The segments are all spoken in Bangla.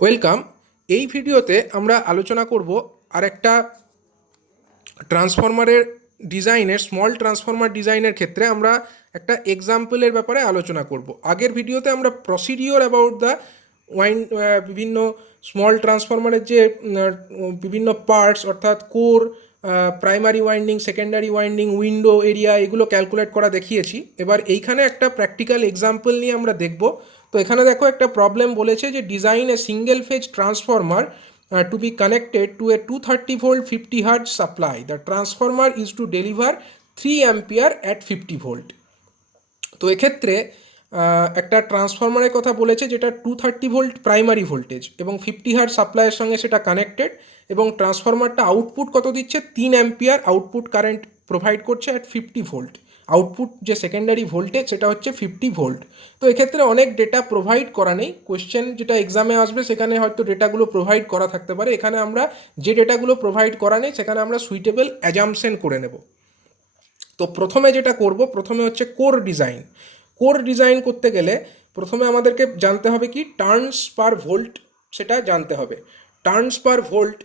ওয়েলকাম। এই ভিডিওতে আমরা আলোচনা করব আর একটা ট্রান্সফরমারের ডিজাইনের স্মল ট্রান্সফরমার ডিজাইনের ক্ষেত্রে আমরা একটা এক্সাম্পলের ব্যাপারে আলোচনা করব। আগের ভিডিওতে আমরা প্রসিডিওর অ্যাবাউট দ্য বিভিন্ন স্মল ট্রান্সফরমারের যে বিভিন্ন পার্টস অর্থাৎ core, primary winding, secondary winding, window area, এগুলো ক্যালকুলেট করা দেখিয়েছি। এবার এইখানে একটা প্র্যাকটিক্যাল এক্সাম্পল নিয়ে আমরা দেখব। তো এখানে দেখো একটা প্রবলেম বলেছে যে design a single phase transformer to be connected to a 230 volt 50 hertz supply. The transformer is to deliver 3 ampere at 50 volt. তো এক্ষেত্রে একটা ট্রান্সফরমারের কথা বলেছে যেটা 230 ভোল্ট প্রাইমারি ভোল্টেজ এবং 50 হার্টজ সাপ্লাইয়ের সঙ্গে সেটা কানেক্টেড, এবং ট্রান্সফরমারটা আউটপুট কত দিচ্ছে, 3 অ্যাম্পিয়ার আউটপুট কারেন্ট প্রোভাইড করছে অ্যাট 50 ভোল্ট। আউটপুট যে সেকেন্ডারি ভোল্টেজ সেটা হচ্ছে 50 ভোল্ট। তো এক্ষেত্রে অনেক ডেটা প্রোভাইড করা নেই, কোয়েশ্চেন যেটা এক্সামে আসবে সেখানে হয়তো ডেটাগুলো প্রোভাইড করা থাকতে পারে। এখানে আমরা যে ডেটাগুলো প্রোভাইড করা নেই সেখানে আমরা সুইটেবল অ্যাজাম্পশন করে নেব। তো প্রথমে যেটা করব, প্রথমে হচ্ছে কোর ডিজাইন। কোর ডিজাইন করতে গেলে প্রথমে আমাদেরকে জানতে হবে কি, টার্নস পার ভোল্ট, সেটা জানতে হবে। টার্নস পার ভোল্ট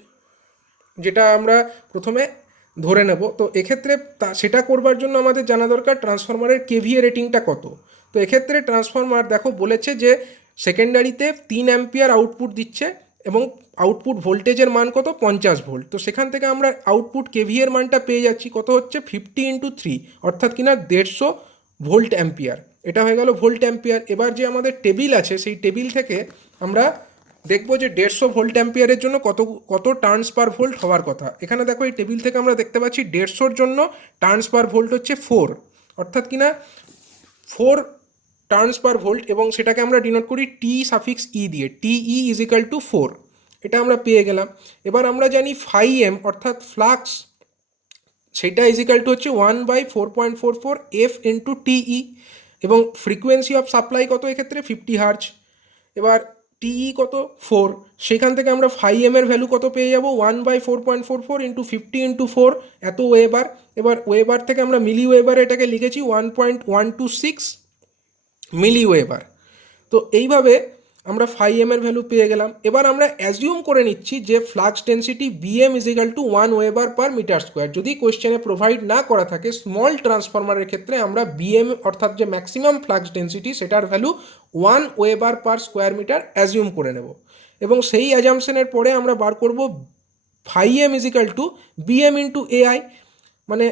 যেটা আমরা প্রথমে ধরে নেব। তো এক্ষেত্রে সেটা করবার জন্য আমাদের জানা দরকার ট্রান্সফরমারের কেভিএ রেটিংটা কত। তো এক্ষেত্রে ট্রান্সফরমার দেখো বলেছে যে সেকেন্ডারিতে 3 অ্যাম্পিয়ার আউটপুট দিচ্ছে এবং আউটপুট ভোল্টেজের মান কত, 50 ভোল্ট। তো সেখান থেকে আমরা আউটপুট কেভিএর মানটা পেয়ে যাচ্ছি কত হচ্ছে, 50 × 3, অর্থাৎ কিনা 150 ভোল্ট অ্যাম্পিয়ার। এটা হয়ে গেল ভোল্ট অ্যাম্পিয়ার। এবার যে আমাদের টেবিল আছে সেই টেবিল থেকে আমরা দেখবো যে 150 ভোল্ট অ্যাম্পিয়ারের জন্য কত কত টার্নস পার ভোল্ট হওয়ার কথা। এখানে দেখো এই টেবিল থেকে আমরা দেখতে পাচ্ছি 150-র জন্য টার্নস পার ভোল্ট হচ্ছে 4, অর্থাৎ কিনা 4 টার্নস পার ভোল্ট, এবং সেটাকে আমরা ডিনোট করি টি সাফিক্স ই দিয়ে, টি ই ইজ ইকাল টু 4। এটা আমরা পেয়ে গেলাম। এবার আমরা জানি ফাই এম অর্থাৎ ফ্লাক্স, সেটা ইজ ইকাল টু হচ্ছে 1/4.44 এফ ইন্টু টিই, এবং ফ্রিকোয়েন্সি অফ সাপ্লাই কত এক্ষেত্রে, 50 হার্জ। এবার টিই কত, 4, সেখান থেকে আমরা ফাই এম এর ভ্যালু কত পেয়ে যাবো, 1/4.44 ইন্টু 50 × 4, এত ওয়েবার। এবার ওয়েবার থেকে আমরা মিলি ওয়েবার এটাকে লিখেছি 1.126 মিলি ওয়েবার। তো এইভাবে আমরা ফাই এম এর ভ্যালু পেয়ে গেলাম। এবার আমরা অ্যাজিউম করে নিচ্ছি যে flux density BM is equal to 1 weber per metre square. যদি কোয়েশ্চেনে প্রোভাইড না করা থাকে স্মল ট্রান্সফরমারের ক্ষেত্রে আমরা বিএম অর্থাৎ যে ম্যাক্সিমাম ফ্লাক্স ডেন্সিটি সেটার value 1 weber per square metre assume করে নেব, এবং সেই অ্যাজাম্পশনের পরে আমরা বার করব phi m is equal to BM into AI, মানে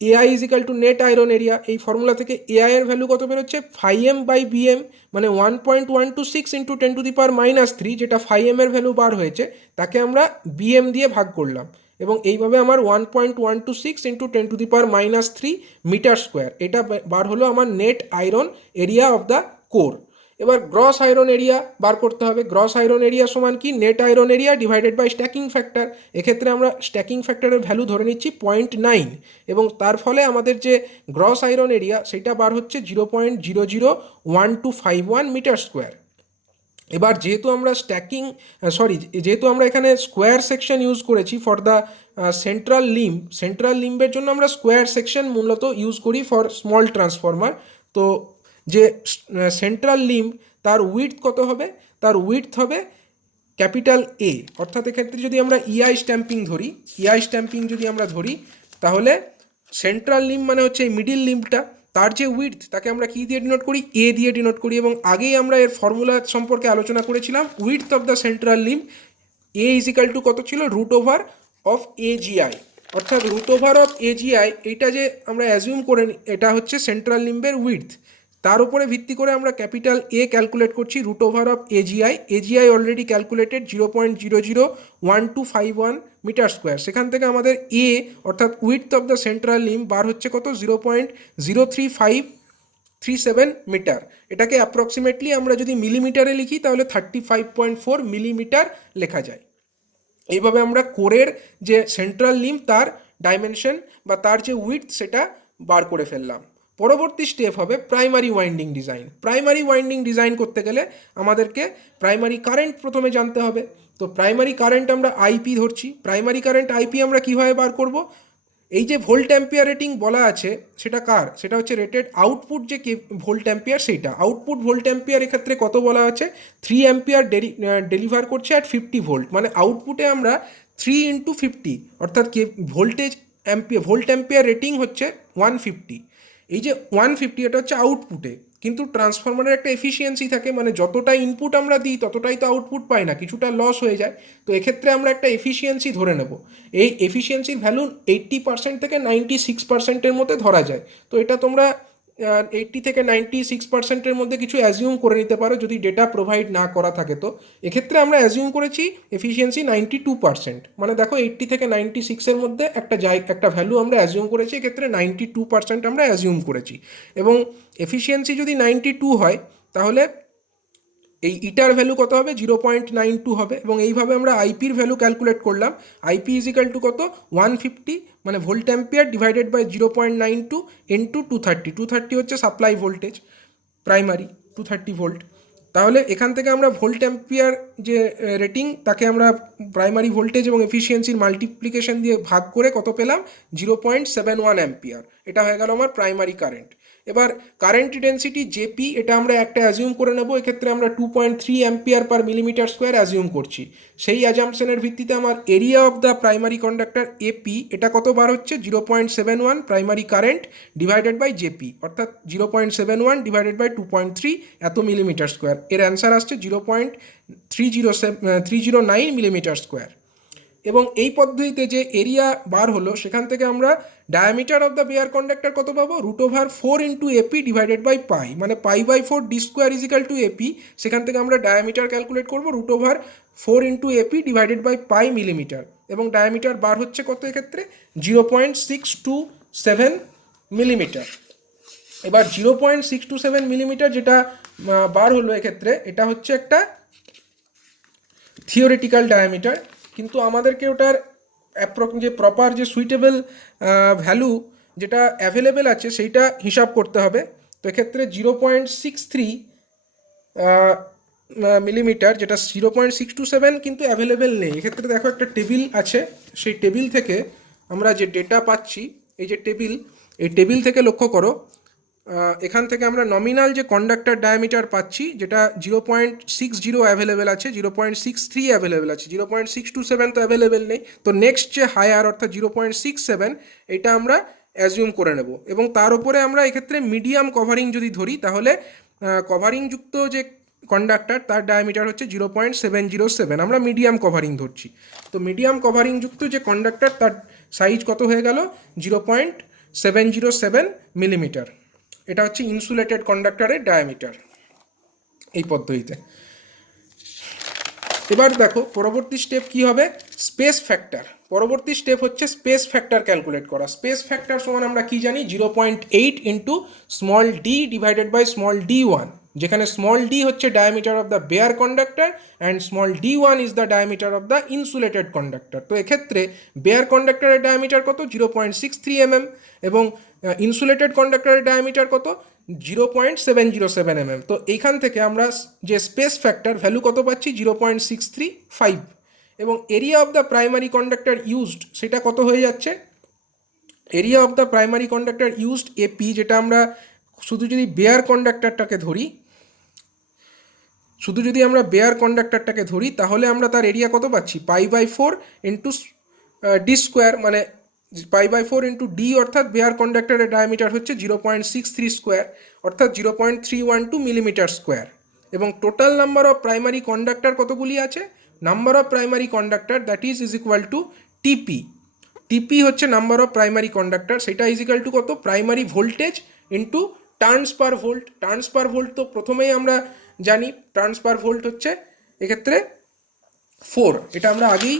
AI is equal to net iron area. এই ফর্মুলা থেকে এআই এর ভ্যালু কত বেরোচ্ছে, ফাই এম বাই বিএম, মানে 1.126 ইন্টু 10⁻³ যেটা ফাই এম এর ভ্যালু বার হয়েছে তাকে আমরা বিএম দিয়ে ভাগ করলাম, এবং এইভাবে আমার 1.126 ইন্টু 10⁻³ মিটার স্কোয়ার, এটা বার হলো আমার net iron area of the core. এবার গ্রস আয়রন এরিয়া বার করতে হবে। গ্রস আয়রন এরিয়া সমান কি, net iron area divided by stacking factor. এক্ষেত্রে আমরা স্ট্যাকিং ফ্যাক্টরের ভ্যালু ধরে নিচ্ছি 0.9, এবং তার ফলে আমাদের যে গ্রস আয়রন এরিয়া সেটা বার হচ্ছে 0.001251 মিটার স্কোয়ার। এবার যেহেতু আমরা যেহেতু আমরা এখানে স্কোয়ার সেকশন ইউজ করেছি ফর দ্য সেন্ট্রাল লিম্বের জন্য আমরা স্কোয়ার সেকশন মূলত ইউজ করি ফর স্মল ট্রান্সফরমার। তো যে সেন্ট্রাল লিম্ব তার উইডথ কত হবে, তার উইডথ হবে ক্যাপিটাল এ, অর্থাৎ এক্ষেত্রে যদি আমরা ইআই স্ট্যাম্পিং যদি আমরা ধরি তাহলে সেন্ট্রাল লিম্ব মানে হচ্ছে এই মিডিল লিম্বটা, তার যে উইডথ তাকে আমরা কী দিয়ে ডিনোট করি, এ দিয়ে ডিনোট করি। এবং আগেই আমরা এর ফর্মুলা সম্পর্কে আলোচনা করেছিলাম, width of the central limb A is equal two কত ছিল, √ওভার অফ এজিআই, অর্থাৎ √ওভার অফ এজিআই এইটা যে আমরা অ্যাজিউম করে এটা হচ্ছে সেন্ট্রাল লিম্বের উইডথ, তার উপরে ভিত্তি করে আমরা ক্যাপিটাল এ ক্যালকুলেট করছি √ওভার of AGI already calculated 0.001251 metre square. সেখান থেকে আমাদের এ অর্থাৎ width of the central limb বার হচ্ছে কত, 0.03537 মিটার। এটাকে অ্যাপ্রক্সিমেটলি আমরা যদি মিলিমিটারে লিখি তাহলে 35.4 মিলিমিটার লেখা যায়। এইভাবে আমরা কোরের যে সেন্ট্রাল লিম্ব তার ডাইমেনশন বা তার যে উইডথ সেটা বার করে ফেললাম। পরবর্তী স্টেপ হবে primary winding design. Primary winding design করতে গেলে আমাদেরকে প্রাইমারি কারেন্ট প্রথমে জানতে হবে। তো প্রাইমারি কারেন্ট আমরা আইপি ধরছি। প্রাইমারি কারেন্ট আইপি আমরা কীভাবে বার করব, এই যে ভোল্ট অ্যাম্পিয়ার রেটিং বলা আছে সেটা কার, সেটা হচ্ছে রেটেড আউটপুট যে ভোল্ট অ্যাম্পিয়ার, সেইটা আউটপুট ভোল্ট অ্যাম্পিয়ার এক্ষেত্রে কত বলা আছে, 3 অ্যাম্পিয়ার ডেলিভার করছে অ্যাট 50 ভোল্ট, মানে আউটপুটে আমরা 3 ইন্টু 50 অর্থাৎ ভোল্টেজ ভোল্ট অ্যাম্পিয়ার রেটিং হচ্ছে 150। এই যে 150 এটা হচ্ছে আউটপুটে, কিন্তু ট্রান্সফরমারের একটা এফিসিয়েন্সি থাকে, মানে যতটা ইনপুট আমরা দিই ততটাই তো আউটপুট পাই না, কিছুটা লস হয়ে যায়। তো এক্ষেত্রে আমরা একটা এফিসিয়েন্সি ধরে নেব, এই এফিসিয়েন্সির ভ্যালু 80% থেকে 96%-এর মধ্যে ধরা যায়। তো এটা তোমরা 80 থেকে 96%-এর মধ্যে কিছু অ্যাজিউম করে নিতে পারো যদি ডেটা প্রোভাইড না করা থাকে। তো এক্ষেত্রে আমরা অ্যাজিউম করেছি এফিসিয়েন্সি 92%, মানে দেখো 80 থেকে 96-এর মধ্যে একটা ভ্যালু আমরা অ্যাজিউম করেছি, এক্ষেত্রে 92% আমরা অ্যাজিউম করেছি। এবং এফিসিয়েন্সি যদি 92 হয় তাহলে এই ইটার ভ্যালু কত হবে, 0.92 হবে। এবং এইভাবে আমরা আইপির ভ্যালু ক্যালকুলেট করলাম, আইপি ইজিক্যাল টু কত, 150 মানে volt ampere divided by 0.92 into 230 হচ্ছে সাপ্লাই ভোল্টেজ প্রাইমারি 230 ভোল্ট। তাহলে এখান থেকে আমরা ভোল্ট অ্যাম্পিয়ার যে রেটিং তাকে আমরা প্রাইমারি ভোল্টেজ এবং এফিসিয়েন্সির মাল্টিপ্লিকেশন দিয়ে ভাগ করে কত পেলাম, 0.71 অ্যাম্পিয়ার। এটা হয়ে গেল আমার প্রাইমারি কারেন্ট। এবার কারেন্ট ডেন্সিটি জেপি, এটা আমরা একটা অ্যাজিউম করে নেব, এক্ষেত্রে আমরা 2.3 ampere per millimetre square assume করছি। সেই অ্যাজাম্পশনের ভিত্তিতে আমার area of the primary conductor AP, এটা কতবার হচ্ছে, 0.71 primary current divided by JP, অর্থাৎ 0.71 ডিভাইডেড বাই 2.3 এত মিলিমিটার স্কোয়ার। এর অ্যান্সার আসছে 0.309 মিলিমিটার স্কোয়ার। এবং এই পদ্ধতিতে যে এরিয়া বার হলো সেখান থেকে আমরা diameter of the bare conductor কত পাবো, √4 into AP divided by pi, মানে π/4 d square is equal to AP. সেখান থেকে আমরা ডায়ামিটার ক্যালকুলেট করবো √4 into AP divided by pi millimetre. এবং ডায়ামিটার বার হচ্ছে কত এক্ষেত্রে, 0.627 মিলিমিটার। এবার 0.627 মিলিমিটার যেটা বার হলো এক্ষেত্রে, এটা হচ্ছে একটা থিওরিটিক্যাল ডায়ামিটার, কিন্তু আমাদেরকে ওটার যে প্রপার যে সুইটেবল ভ্যালু যেটা অ্যাভেলেবেল আছে সেইটা হিসাব করতে হবে। তো এক্ষেত্রে 0.63 মিলিমিটার, যেটা 0.627 কিন্তু অ্যাভেলেবেল নেই। এক্ষেত্রে দেখো একটা টেবিল আছে, সেই টেবিল থেকে আমরা যে ডেটা পাচ্ছি, এই যে টেবিল, এই টেবিল থেকে লক্ষ্য করো, এখান থেকে আমরা নমিনাল যে কন্ডাক্টর ডায়ামিটার পাচ্ছি, যেটা 0.60 অ্যাভেলেবেল আছে, 0.63 অ্যাভেলেবেল আছে, 0.627 তো অ্যাভেলেবেল নেই। তো নেক্সট যে হায়ার অর্থাৎ 0.67 এটা আমরা অ্যাজিউম করে নেব। এবং তার উপরে আমরা এক্ষেত্রে মিডিয়াম কভারিং যদি ধরি, তাহলে কভারিংযুক্ত যে কন্ডাক্টর তার ডায়ামিটার হচ্ছে 0.707, আমরা মিডিয়াম কভারিং ধরছি। তো মিডিয়াম কভারিংযুক্ত যে কন্ডাক্টর তার সাইজ কত হয়ে গেল, 0.707 মিলিমিটার। এটা হচ্ছে ইনসুলেটেড কন্ডাক্টরের ডায়ামিটার এই পদ্ধতিতে। এবার দেখো পরবর্তী স্টেপ কি হবে, স্পেস ফ্যাক্টর। পরবর্তী স্টেপ হচ্ছে স্পেস ফ্যাক্টর ক্যালকুলেট করা। স্পেস ফ্যাক্টর সমান আমরা কি জানি, 0.8 into small D divided by small d1, যেখানে স্মল ডি হচ্ছে diameter of the bare conductor and small d1 is the diameter of the insulated conductor. তো এক্ষেত্রে বেয়ার কন্ডাক্টরের ডায়ামিটার কত, 0.63 mm, এবং ইনসুলেটেড কন্ডাক্টরের ডায়ামিটার কত, 0.707 mm। তো এইখান থেকে আমরা যে স্পেস ফ্যাক্টর ভ্যালু কত পাচ্ছি, 0.635। এবং area of the primary conductor used সেটা কত হয়ে যাচ্ছে, area of the primary conductor used AP, যেটা আমরা শুধু যদি বেয়ার কন্ডাক্টরটাকে ধরি, তাহলে আমরা তার এরিয়া কত পাচ্ছি, π/4 ইন্টু ডি স্কোয়ার, মানে π/4 ইন্টু ডি, অর্থাৎ বেয়ার কন্ডাক্টরের ডায়ামিটার হচ্ছে 0.63 স্কোয়ার, অর্থাৎ 0.312 মিলিমিটার স্কোয়ার। এবং total number of primary conductor কতগুলি আছে, number of primary conductor that is equal to টিপি। টিপি হচ্ছে নাম্বার অফ প্রাইমারি কন্ডাক্টর, সেটা ইজ ইকুয়াল টু কত, প্রাইমারি ভোল্টেজ ইন্টু টার্নস পার ভোল্ট। টার্নস পার ভোল্ট তো প্রথমেই আমরা জানি, টার্নস পার ভোল্ট হচ্ছে এক্ষেত্রে 4। এটা আমরা আগেই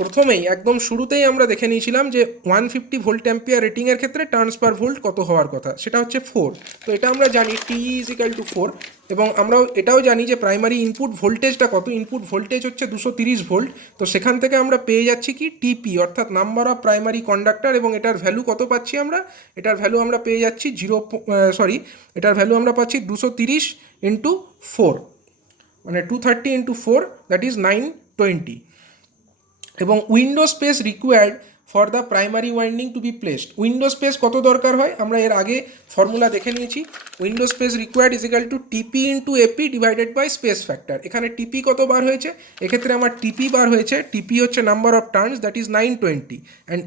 প্রথমেই একদম শুরুতেই আমরা দেখে নিয়েছিলাম যে 150 ভোল্ট অ্যাম্পিয়ার রেটিংয়ের ক্ষেত্রে টার্নস পার ভোল্ট কত হওয়ার কথা, সেটা হচ্ছে 4। তো এটা আমরা জানি টি ইজ ইকুয়াল টু 4। এবং আমরা এটাও জানি যে প্রাইমারি ইনপুট ভোল্টেজটা কত, ইনপুট ভোল্টেজ হচ্ছে 230 ভোল্ট। তো সেখান থেকে আমরা পেয়ে যাচ্ছি কি, টিপি, অর্থাৎ নাম্বার অফ প্রাইমারি কন্ডাক্টর। এবং এটার ভ্যালু কত পাচ্ছি আমরা, এটার ভ্যালু আমরা পেয়ে যাচ্ছি এটার ভ্যালু আমরা পাচ্ছি 230 ইন্টু 4, মানে 230 ইন্টু 4 দ্যাট ইজ 920। এবং window space required for the primary winding to be placed. Window space কত দরকার হয় আমরা এর আগে ফর্মুলা দেখে নিয়েছি। Window space required is equal to TP into AP divided by space factor. এখানে টিপি কত বার হয়েছে, এক্ষেত্রে আমার টিপি বার হয়েছে, টিপি হচ্ছে number of turns, that is 920, and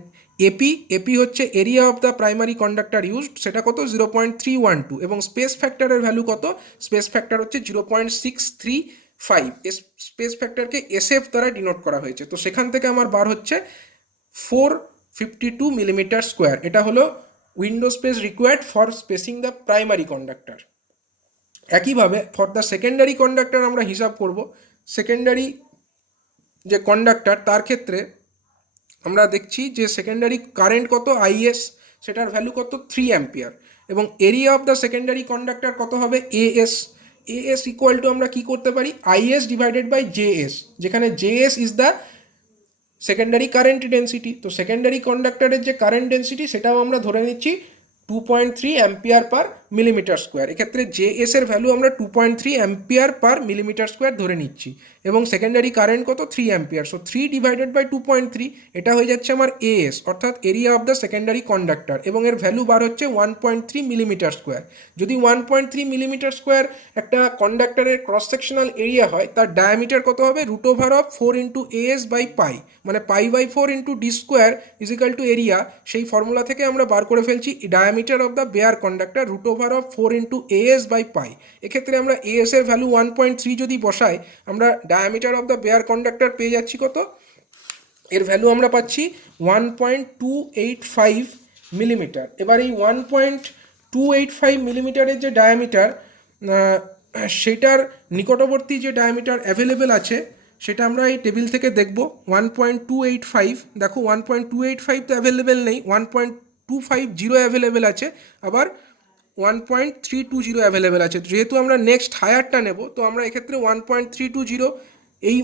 AP হচ্ছে area of the primary conductor used, সেটা কত 0.312, এবং স্পেস ফ্যাক্টরের ভ্যালু কত, স্পেস ফ্যাক্টর হচ্ছে 0.635। স্পেস ফ্যাক্টরকে এসএফ দ্বারা ডিনোট করা হয়েছে। তো সেখান থেকে আমার বার হচ্ছে 452 মিলিমিটার স্কোয়ার। এটা হলো window space required for spacing the primary conductor. একইভাবে ফর দ্য সেকেন্ডারি কন্ডাক্টর আমরা হিসাব করব। সেকেন্ডারি যে কন্ডাক্টর তার ক্ষেত্রে আমরা দেখছি যে সেকেন্ডারি কারেন্ট কত আইএস, সেটার ভ্যালু কত 3 অ্যাম্পিয়ার, এবং area of the secondary conductor কত হবে এএস ইকুয়াল টু আমরা কি করতে পারি আইএস ডিভাইডেড বাই জেএস, যেখানে JS is the secondary current density. তো সেকেন্ডারি কন্ডাক্টরের যে কারেন্ট ডেন্সিটি সেটাও আমরা ধরে নিচ্ছি 2.3 অ্যাম্পিয়ার পার মিলিমিটার স্কোয়ার। এক্ষেত্রে জেএস এর ভ্যালু আমরা 2.3 অ্যাম্পিয়ার পার মিলিমিটার স্কোয়ার ধরে নিচ্ছি, এবং সেকেন্ডারি কারেন্ট কত 3 অ্যাম্পিয়ার। সো 3 ডিভাইডেড বাই 2.3, এটা হয়ে যাচ্ছে আমার এএস অর্থাৎ area of the secondary conductor, এবং এর ভ্যালু বার হচ্ছে 1.3 মিলিমিটার স্কোয়ার। যদি 1.3 মিলিমিটার স্কোয়ার একটা কন্ডাক্টরের ক্রস সেকশনাল এরিয়া হয়, তার ডায়ামিটার কত হবে √4 ইন্টু এএস বাই পাই, মানে π/4 into d square is equal to area. সেই ফর্মুলা থেকে আমরা বার করে ফেলছি diameter of the bare conductor √4 into AS by pi. এক্ষেত্রে আমরা এএস এর ভ্যালু 1.3 যদি বসাই, আমরা diameter of the bare conductor পেয়ে যাচ্ছি কত, এর ভ্যালু আমরা পাচ্ছি 1.285 মিলিমিটার। এবার এই 1.285 মিলিমিটারের যে ডায়ামিটার, সেটার নিকটবর্তী যে ডায়ামিটার অ্যাভেলেবেল আছে সেটা আমরা এই টেবিল থেকে দেখব। 1.285, দেখো 1.285 তো অ্যাভেলেবেল নেই, 1.250 অ্যাভেলেবেল আছে, আবার 1.320 অ্যাভেলেবেল আছে। যেহেতু আমরা নেক্সট হায়ারটা নেব, তো আমরা এক্ষেত্রে 1.320 এই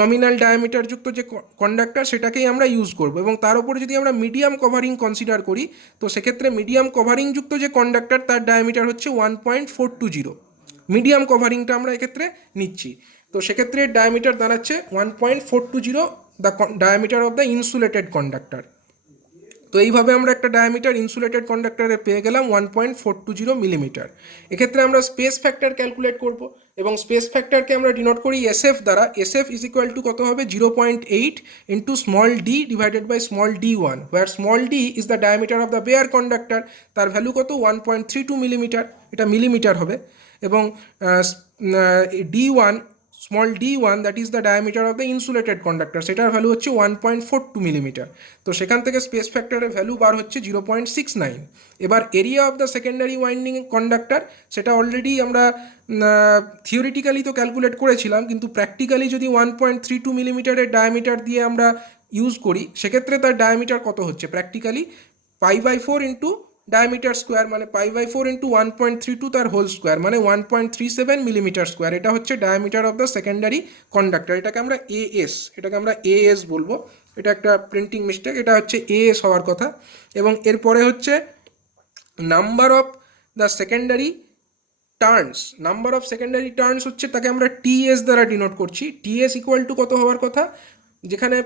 নমিনাল ডায়ামিটার যুক্ত যে কন্ডাক্টর সেটাকেই আমরা ইউজ করব, এবং তার উপরে যদি আমরা মিডিয়াম কভারিং কনসিডার করি, তো সেক্ষেত্রে মিডিয়াম কভারিং যুক্ত যে কন্ডাক্টর তার ডায়ামিটার হচ্ছে 1.420। মিডিয়াম কভারিংটা আমরা এক্ষেত্রে নিচ্ছি, তো সেক্ষেত্রে ডায়ামিটার দাঁড়াচ্ছে 1.420 the diameter of the insulated conductor. তো এইভাবে আমরা একটা ডায়ামিটার ইনসুলেটেড কন্ডাক্টরে পেয়ে গেলাম 1.420 মিলিমিটার। এক্ষেত্রে আমরা স্পেস ফ্যাক্টর ক্যালকুলেট করব, এবং স্পেস ফ্যাক্টরকে আমরা ডিনোট করি এসএফ দ্বারা। এসএফ ইজ ইকুয়াল টু কত হবে 0.8 into small D divided by small d1, where small D is the diameter of the bare conductor, তার ভ্যালু কত 1.32 মিলিমিটার, এটা মিলিমিটার হবে, এবং d1 small d1 that is the diameter of the insulated conductor, সেটার ভ্যালু হচ্ছে 1.42 মিলিমিটার। তো সেখান থেকে স্পেস ফ্যাক্টরের ভ্যালু বার হচ্ছে 0.69। এবার area of the secondary winding conductor, সেটা অলরেডি আমরা থিওরিটিক্যালি তো ক্যালকুলেট করেছিলাম, কিন্তু প্র্যাকটিক্যালি যদি 1.32 মিলিমিটারের ডায়ামিটার দিয়ে আমরা ইউজ করি, সেক্ষেত্রে তার ডায়ামিটার কত হচ্ছে প্র্যাকটিক্যালি π/4 ইন্টু ডায়ামিটার স্কোয়ার, মানে π/4 ইন্টু 1.32 তার হোল স্কোয়ার, মানে 1.37 মিলিমিটার স্কোয়ার। এটা হচ্ছে diameter of the secondary conductor, এটাকে আমরা এএস বলবো। এটা একটা প্রিন্টিং মিস্টেক, এটা হচ্ছে এএস হওয়ার কথা। এবং এরপরে হচ্ছে number of the secondary turns. Number of secondary turns হচ্ছে, তাকে আমরা টিএস দ্বারা ডিনোট করছি। টিএস ইকুয়াল টু কত হওয়ার কথা, যেখানে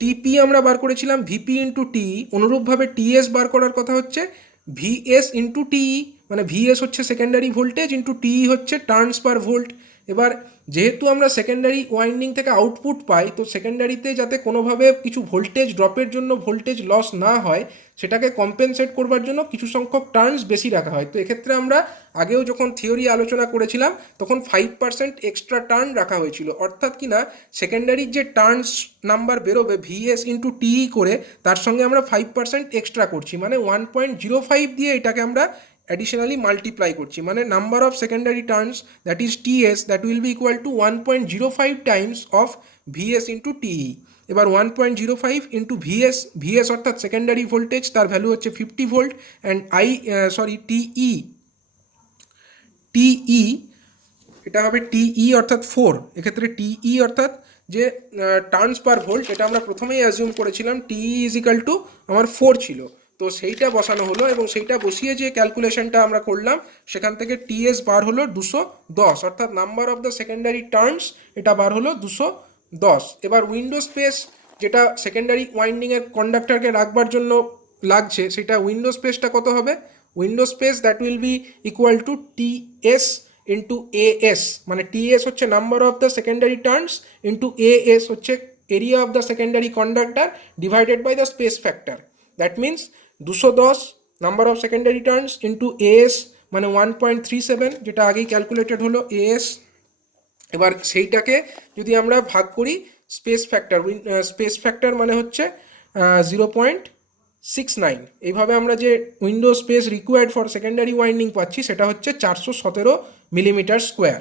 টিপি আমরা বার করেছিলাম ভিপি ইন্টু টিই, অনুরূপভাবে টিএস বার করার কথা হচ্ছে ভিএস ইন্টু টিই, মানে ভিএস হচ্ছে সেকেন্ডারি ভোল্টেজ ইন্টু টিই হচ্ছে টার্নস পার ভোল্ট। এবার যেহেতু আমরা সেকেন্ডারি ওয়াইন্ডিং থেকে আউটপুট পাই, তো সেকেন্ডারিতে যাতে কোনোভাবে কিছু ভোল্টেজ ড্রপের জন্য ভোল্টেজ লস না হয়, সেটাকে কম্পেনসেট করবার জন্য কিছু সংখ্যক টার্নস বেশি রাখা হয়। তো এক্ষেত্রে আমরা আগেও যখন থিওরি আলোচনা করেছিলাম, তখন 5% এক্সট্রা টার্ন রাখা হয়েছিল, অর্থাৎ কি না সেকেন্ডারির যে টার্নস নাম্বার বেরোবে ভিএস ইন্টু টিই করে, তার সঙ্গে আমরা 5% এক্সট্রা করছি, মানে 1.05 দিয়ে এটাকে আমরা অ্যাডিশনালি মাল্টিপ্লাই করছি, মানে number of secondary turns that is TS that will be equal to 1.05 times of VS into TE. এবার 1.05 ইন্টু ভিএস অর্থাৎ সেকেন্ডারি ভোল্টেজ, তার ভ্যালু হচ্ছে 50 ভোল্ট, অ্যান্ড টিই এটা হবে টিই অর্থাৎ 4। এক্ষেত্রে টিই অর্থাৎ যে টার্নস পার ভোল্ট, এটা আমরা প্রথমেই অ্যাজিউম করেছিলাম টিই ইজ ইকাল টু আমার 4 ছিল, তো সেইটা বসানো হলো, এবং সেইটা বসিয়ে যে ক্যালকুলেশনটা আমরা করলাম, সেখান থেকে টিএস বার হলো 210, অর্থাৎ number of the secondary turns এটা বার হলো 210। এবার উইন্ডো স্পেস যেটা সেকেন্ডারি ওয়াইন্ডিংয়ের কন্ডাক্টরকে রাখবার জন্য লাগছে, সেটা উইন্ডো স্পেসটা কত হবে? Window space that will be equal to TS into AS, মানে টিএস হচ্ছে number of the secondary turns into AS হচ্ছে area of the secondary conductor divided by the space factor. That means 210 number of secondary turns into AS মানে 1.37, যেটা আগেই ক্যালকুলেটেড হলো এএস। এবার সেইটাকে যদি আমরা ভাগ করি স্পেস ফ্যাক্টর মানে হচ্ছে 0.69, এইভাবে আমরা যে window space required for secondary winding পাচ্ছি সেটা হচ্ছে 417 মিলিমিটার স্কোয়ার।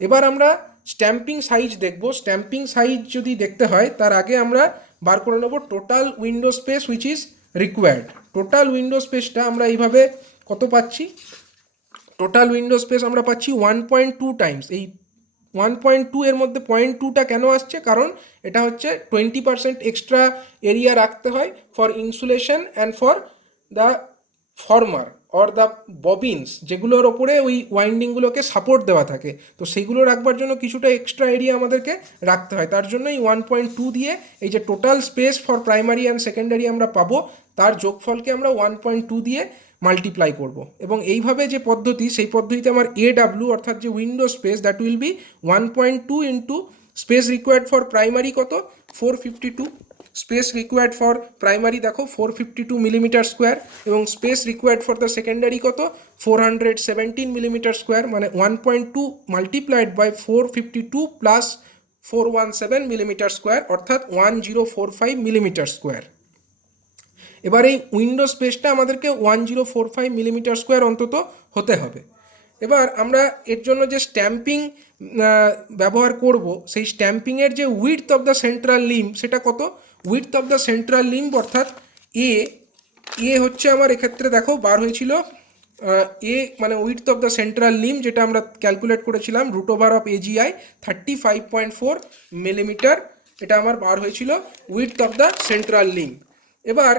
এবার আমরা স্ট্যাম্পিং সাইজ দেখব। স্ট্যাম্পিং সাইজ যদি দেখতে হয় তার আগে আমরা বার করে নেব total window space which is required. Total window স্পেসটা আমরা এইভাবে কত পাচ্ছি? টোটাল উইন্ডো স্পেস আমরা পাচ্ছি 1.2 টাইমস। এই 1.2 এর মধ্যে 0.2টা কেন আসছে? কারণ এটা হচ্ছে 20% এক্সট্রা এরিয়া রাখতে হয় for insulation and for the former or the bobbins, যেগুলোর ওপরে ওই ওয়াইন্ডিংগুলোকে সাপোর্ট দেওয়া থাকে, তো সেইগুলো রাখবার জন্য কিছুটা এক্সট্রা এরিয়া আমাদেরকে রাখতে হয়। তার জন্য এই 1.2 দিয়ে এই যে total space for primary and secondary আমরা পাবো, তার যোগফলকে আমরা 1.2 দিয়ে মাল্টিপ্লাই করব। এবং এইভাবে যে পদ্ধতি, সেই পদ্ধতিতে আমার AW অর্থাৎ যে window space that will be 1.2 into space required for primary কত? 452। স্পেস রিকোয়ার্ড ফর প্রাইমারি দেখো 452 মিলিমিটার স্কোয়ার, এবং space required for the secondary কত? 417 মিলিমিটার স্কোয়ার, মানে 1.2 multiplied by 452 plus 417 millimetre square অর্থাৎ 1045 মিলিমিটার স্কোয়ার। এবার এই উইন্ডো স্পেসটা আমাদেরকে 1045 মিলিমিটার স্কোয়ার অন্তত হতে হবে। এবার আমরা এর জন্য যে স্ট্যাম্পিং ব্যবহার করব, সেই স্ট্যাম্পিংয়ের যে width of the central limb সেটা কত? Width of the central limb অর্থাৎ এ হচ্ছে আমার এক্ষেত্রে দেখো বার হয়েছিল এ মানে width of the central limb, যেটা আমরা ক্যালকুলেট করেছিলাম √AGI 35.4 মিলিমিটার, এটা আমার বার হয়েছিল width of the central limb. এবার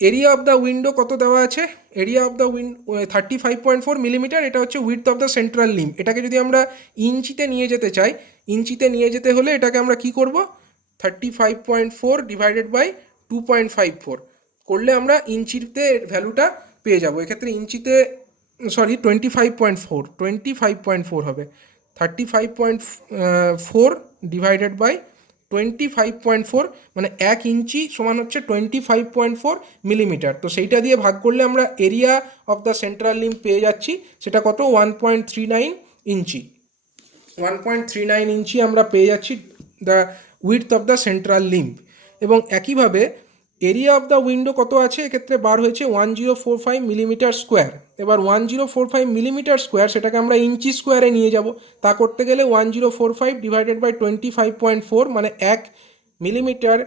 এরিয়া অফ দ্য উইন্ডো কত দেওয়া আছে? এরিয়া অফ দ্য 35.4 মিলিমিটার, এটা হচ্ছে width of the central limb. এটাকে যদি আমরা ইঞ্চিতে নিয়ে যেতে চাই, ইঞ্চিতে নিয়ে যেতে হলে এটাকে আমরা কি করব? 35.4 ডিভাইডেড বাই 2.54 করলে আমরা ইঞ্চিতে ভ্যালুটা পেয়ে যাব। এক্ষেত্রে ইঞ্চিতে 25.4 হবে। 35.4 ডিভাইডেড বাই 25.4 মানে 1 ইঞ্চি সমান হচ্ছে 25.4 মিলিমিটার। তো সেইটা দিয়ে ভাগ করলে আমরা area of the central limb পেয়ে যাচ্ছি, সেটা কত? 1.39 ইঞ্চি। 1.39 ইঞ্চি আমরা পেয়ে যাচ্ছি the width of the central limb. এবং একইভাবে এরিয়া অফ দ্য উইন্ডো কত আছে? এক্ষেত্রে বার হয়েছে 1045 মিলিমিটার স্কোয়ার। এবার 1045 মিলিমিটার স্কোয়ার সেটাকে আমরা ইঞ্চি স্কোয়ারে নিয়ে যাব। তা করতে গেলে 1045 ডিভাইডেড বাই 25.4 মানে 1 মিলিমিটার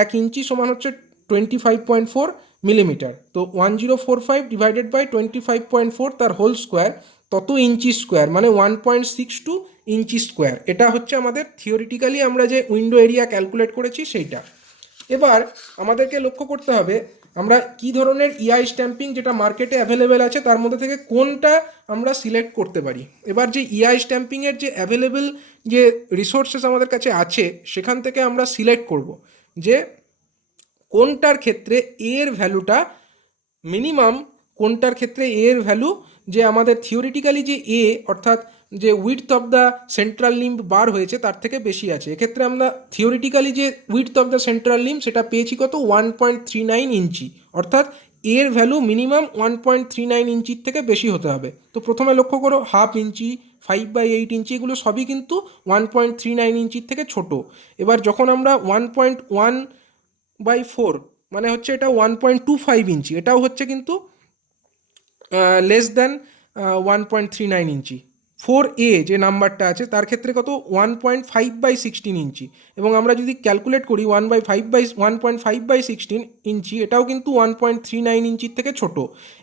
1 ইঞ্চি সমান হচ্ছে 25.4 মিলিমিটার। তো 1045 ডিভাইডেড বাই 25.4 তার হোল স্কোয়ার তত ইঞ্চি স্কোয়ার মানে 1.62 ইঞ্চি স্কোয়ার। এটা হচ্ছে আমাদের থিওরিটিক্যালি আমরা যে উইন্ডো এরিয়া ক্যালকুলেট করেছি সেইটা। এবার আমাদেরকে লক্ষ্য করতে হবে আমরা কি ধরনের ইআই স্ট্যাম্পিং যেটা মার্কেটে অ্যাভেলেবেল আছে তার মধ্যে থেকে কোনটা আমরা সিলেক্ট করতে পারি। এবার যে ইআই স্ট্যাম্পিংয়ের যে অ্যাভেলেবেল যে রিসোর্সেস আমাদের কাছে আছে সেখান থেকে আমরা সিলেক্ট করব যে কোনটার ক্ষেত্রে এর ভ্যালুটা মিনিমাম, কোনটার ক্ষেত্রে এর ভ্যালু যে আমাদের থিওরিটিক্যালি যে অর্থাৎ যে width of the central limb বার হয়েছে তার থেকে বেশি আছে। এক্ষেত্রে আমরা থিওরিটিক্যালি যে width of the central limb সেটা পেয়েছি কত? 1.39 ইঞ্চি, অর্থাৎ এর ভ্যালু মিনিমাম 1.39 ইঞ্চির থেকে বেশি হতে হবে। তো প্রথমে লক্ষ্য করো 1/2 ইঞ্চি, 5/8 ইঞ্চি এগুলো সবই কিন্তু 1.39 ইঞ্চির থেকে ছোট। এবার যখন আমরা 1.1/4 মানে হচ্ছে এটা 1.25 ইঞ্চি, এটাও হচ্ছে কিন্তু লেস দ্যান 1.39 ইঞ্চি। 4A যে নাম্বারটা আছে তার ক্ষেত্রে কত? 1.5/16 ইঞ্চি। এবং আমরা যদি ক্যালকুলেট করি 1.5/16 ইঞ্চি, এটাও কিন্তু 1.39 ইঞ্চির থেকে ছোট।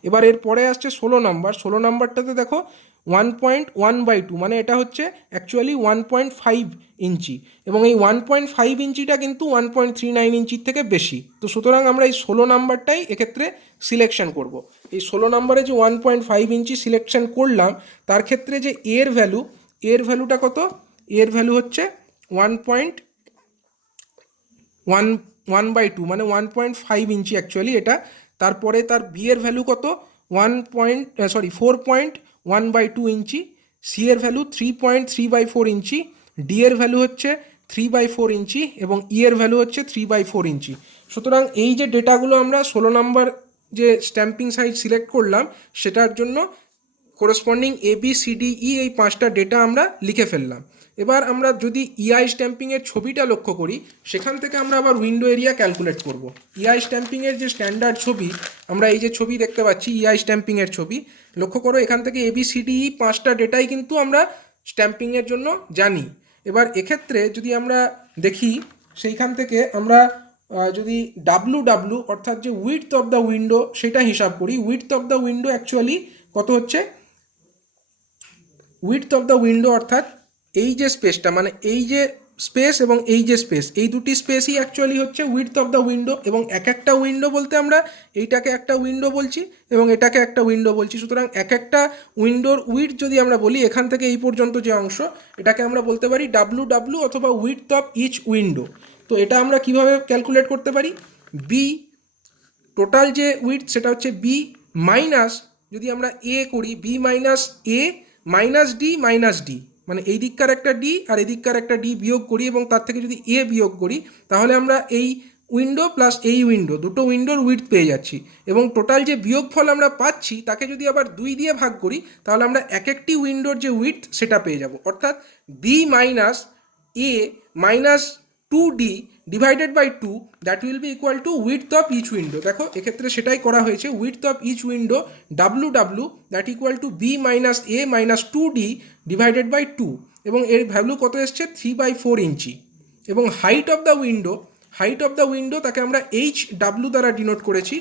এবার এর পরে আসছে 16 নাম্বার। 16 নাম্বারটাতে দেখো 1.1/2 মানে এটা হচ্ছে অ্যাকচুয়ালি 1.5 ইঞ্চি, এবং এই 1.5 ইঞ্চিটা কিন্তু 1.39 ইঞ্চির থেকে বেশি। তো সুতরাং আমরা এই 16 নাম্বারটাই এক্ষেত্রে সিলেকশন করব। এই 16 নাম্বারে যে 1.5 ইঞ্চি সিলেকশন করলাম তার ক্ষেত্রে যে এর ভ্যালুটা কত? এর ভ্যালু হচ্ছে ওয়ান 1/2 মানে 1.5 ইঞ্চি অ্যাকচুয়ালি এটা। তারপরে তার বি এর ভ্যালু কত, 4.1/2 ইঞ্চি, সি এর ভ্যালু 3.3/4 ইঞ্চি, ডি এর ভ্যালু হচ্ছে 3/4 ইঞ্চি এবং ই এর ভ্যালু হচ্ছে 3/4 ইঞ্চি। সুতরাং এই যে ডেটাগুলো আমরা 16 নম্বর যে স্ট্যাম্পিং সাইজ সিলেক্ট করলাম সেটার জন্য corresponding A B C D E এই 5টা ডেটা আমরা লিখে ফেললাম। এবার আমরা যদি ইআই স্ট্যাম্পিংয়ের ছবিটা লক্ষ্য করি, সেখান থেকে আমরা আবার উইন্ডো এরিয়া ক্যালকুলেট করব। ইআই স্ট্যাম্পিংয়ের যে স্ট্যান্ডার্ড ছবি, আমরা এই যে ছবি দেখতে পাচ্ছি ইআই স্ট্যাম্পিংয়ের ছবি, লক্ষ্য করো এখান থেকে A B C D E 5টা ডেটাই কিন্তু আমরা স্ট্যাম্পিংয়ের জন্য জানি। এবার এক্ষেত্রে যদি আমরা দেখি, সেইখান থেকে আমরা যদি ডাব্লু ডাব্লু অর্থাৎ যে উইডথ অফ দ্য উইন্ডো সেটা হিসাব করি, width of the window actually কত হচ্ছে, উইডথ অফ দ্য উইন্ডো অর্থাৎ এই যে স্পেসটা, মানে এই যে স্পেস এবং এই যে স্পেস, এই দুটি স্পেসই অ্যাকচুয়ালি হচ্ছে উইডথ অফ দ্য উইন্ডো। এবং এক একটা উইন্ডো বলতে আমরা এইটাকে একটা উইন্ডো বলছি এবং এটাকে একটা উইন্ডো বলছি। সুতরাং এক একটা উইন্ডোর উইডথ যদি আমরা বলি, এখান থেকে এই পর্যন্ত যে অংশ, এটাকে আমরা বলতে পারি ডাব্লু ডাব্লু অথবা উইডথ অফ ইচ উইন্ডো। তো এটা আমরা কিভাবে ক্যালকুলেট করতে পারি, বি টোটাল যে উইডথ সেটা হচ্ছে বি মাইনাস, যদি আমরা এ করি B minus A minus D, মানে এই দিককার একটা ডি আর এই দিককার একটা ডি বিয়োগ করি এবং তার থেকে যদি এ বিয়োগ করি, তাহলে আমরা এই উইন্ডো প্লাস এই উইন্ডো দুটো উইন্ডোর উইডথ পেয়ে যাচ্ছি। এবং টোটাল যে বিয়োগফল আমরা পাচ্ছি তাকে যদি আবার 2 দিয়ে ভাগ করি, তাহলে আমরা এক একটি উইন্ডোর যে উইডথ সেটা পেয়ে যাব। অর্থাৎ B minus A minus 2d divided by 2 that will be equal to width of each window. দেখো এক্ষেত্রে সেটাই করা হয়েছে, width of each window W W that equal to B minus A minus 2d divided by 2 এবং এর ভ্যালু কত এসছে 3/4 ইঞ্চি। এবং হাইট অফ দ্য উইন্ডো তাকে আমরা এইচ ডাব্লু দ্বারা ডিনোট করেছি।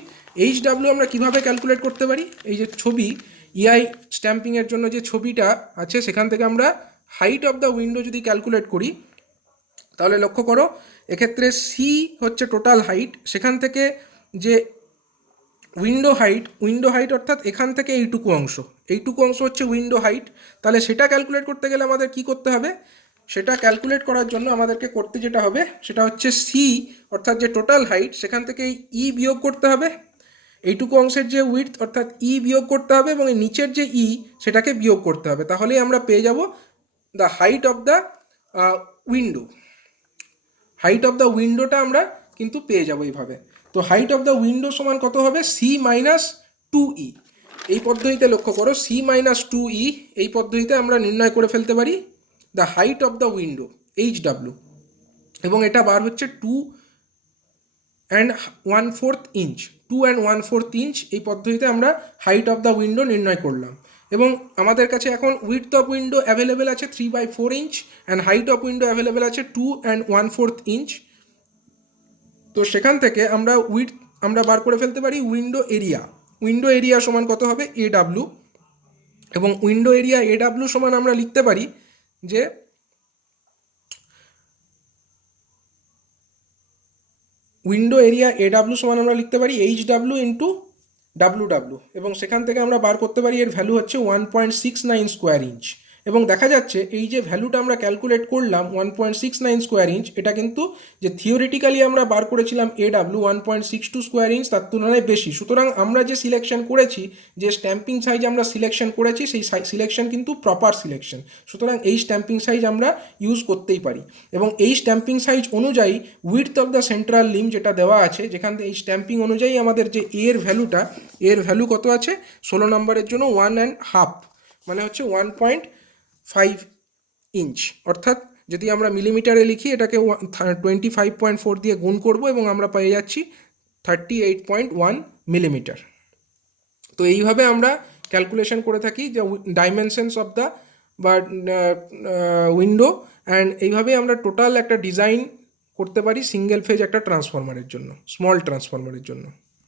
এইচ ডাব্লু আমরা কিভাবে ক্যালকুলেট করতে পারি, এই যে ছবি ইআই স্ট্যাম্পিংয়ের জন্য যে ছবিটা আছে সেখান থেকে আমরা হাইট অফ দ্য উইন্ডো যদি ক্যালকুলেট করি, তাহলে লক্ষ্য করো এক্ষেত্রে সি হচ্ছে টোটাল হাইট, সেখান থেকে যে উইন্ডো হাইট অর্থাৎ এখান থেকে এইটুকু অংশ হচ্ছে উইন্ডো হাইট। তাহলে সেটা ক্যালকুলেট করতে গেলে আমাদের কি করতে হবে, সেটা ক্যালকুলেট করার জন্য আমাদেরকে করতে যেটা হবে সেটা হচ্ছে সি অর্থাৎ যে টোটাল হাইট, সেখান থেকে ই বিয়োগ করতে হবে, এইটুকু অংশের যে উইডথ অর্থাৎ ই বিয়োগ করতে হবে এবং এই নিচের যে ই সেটাকে বিয়োগ করতে হবে। তাহলেই আমরা পেয়ে যাব the height of the window. Height of the উইন্ডোটা আমরা কিন্তু পেয়ে যাবো এইভাবে। তো হাইট অফ দ্য উইন্ডো সমান কত হবে, সি মাইনাস 2e। এই পদ্ধতিতে লক্ষ্য করো, সি মাইনাস 2e এই পদ্ধতিতে আমরা নির্ণয় করে ফেলতে পারি the height of the window H W, এবং এটা বার হচ্ছে 2.1/4 ইঞ্চ। 2.1/4 ইঞ্চ এই পদ্ধতিতে আমরা হাইট অফ দ্য উইন্ডো নির্ণয় করলাম। এবং আমাদের কাছে এখন উইডথ অফ উইন্ডো অ্যাভেলেবেল আছে 3/4 inch and height of window available আছে 2.1/4 ইঞ্চ। তো সেখান থেকে আমরা বার করে ফেলতে পারি উইন্ডো এরিয়া সমান কত হবে, এ ডাব্লু। এবং উইন্ডো এরিয়া এ ডাব্লু সমান আমরা লিখতে পারি যে উইন্ডো এরিয়া এ ডাব্লু সমান আমরা লিখতে পারি H W into W W, এবং সেখান থেকে আমরা বার করতে পারি এর ভ্যালু হচ্ছে 1.69 স্কোয়ার ইঞ্চ। এবং দেখা যাচ্ছে এই যে ভ্যালুটা আমরা ক্যালকুলেট করলাম 1.69 স্কোয়ার ইঞ্চ, এটা কিন্তু যে থিওরিটিক্যালি আমরা বার করেছিলাম এ ডাব্লু 1.62 স্কোয়ার ইঞ্চ তার তুলনায় বেশি। সুতরাং আমরা যে সিলেকশন করেছি, যে স্ট্যাম্পিং সাইজ আমরা সিলেকশন করেছি, সেই সিলেকশন কিন্তু প্রপার সিলেকশন। সুতরাং এই স্ট্যাম্পিং সাইজ আমরা ইউজ করতেই পারি। এবং এই স্ট্যাম্পিং সাইজ অনুযায়ী width of the central limb যেটা দেওয়া আছে, যেখান থেকে এই স্ট্যাম্পিং অনুযায়ী আমাদের যে এর ভ্যালু কত আছে 16 নম্বরের জন্য 1.5 মানে হচ্ছে 1.5 ইঞ্চ। অর্থাৎ যদি আমরা মিলিমিটারে লিখি, এটাকে 25.4 দিয়ে গুণ করব এবং আমরা পেয়ে যাচ্ছি 38.1 মিলিমিটার। তো এইভাবে আমরা ক্যালকুলেশন করে থাকি যে dimensions of the window, and এইভাবেই আমরা টোটাল একটা ডিজাইন করতে পারি সিঙ্গেল ফেজ একটা ট্রান্সফরমারের জন্য, স্মল ট্রান্সফরমারের জন্য।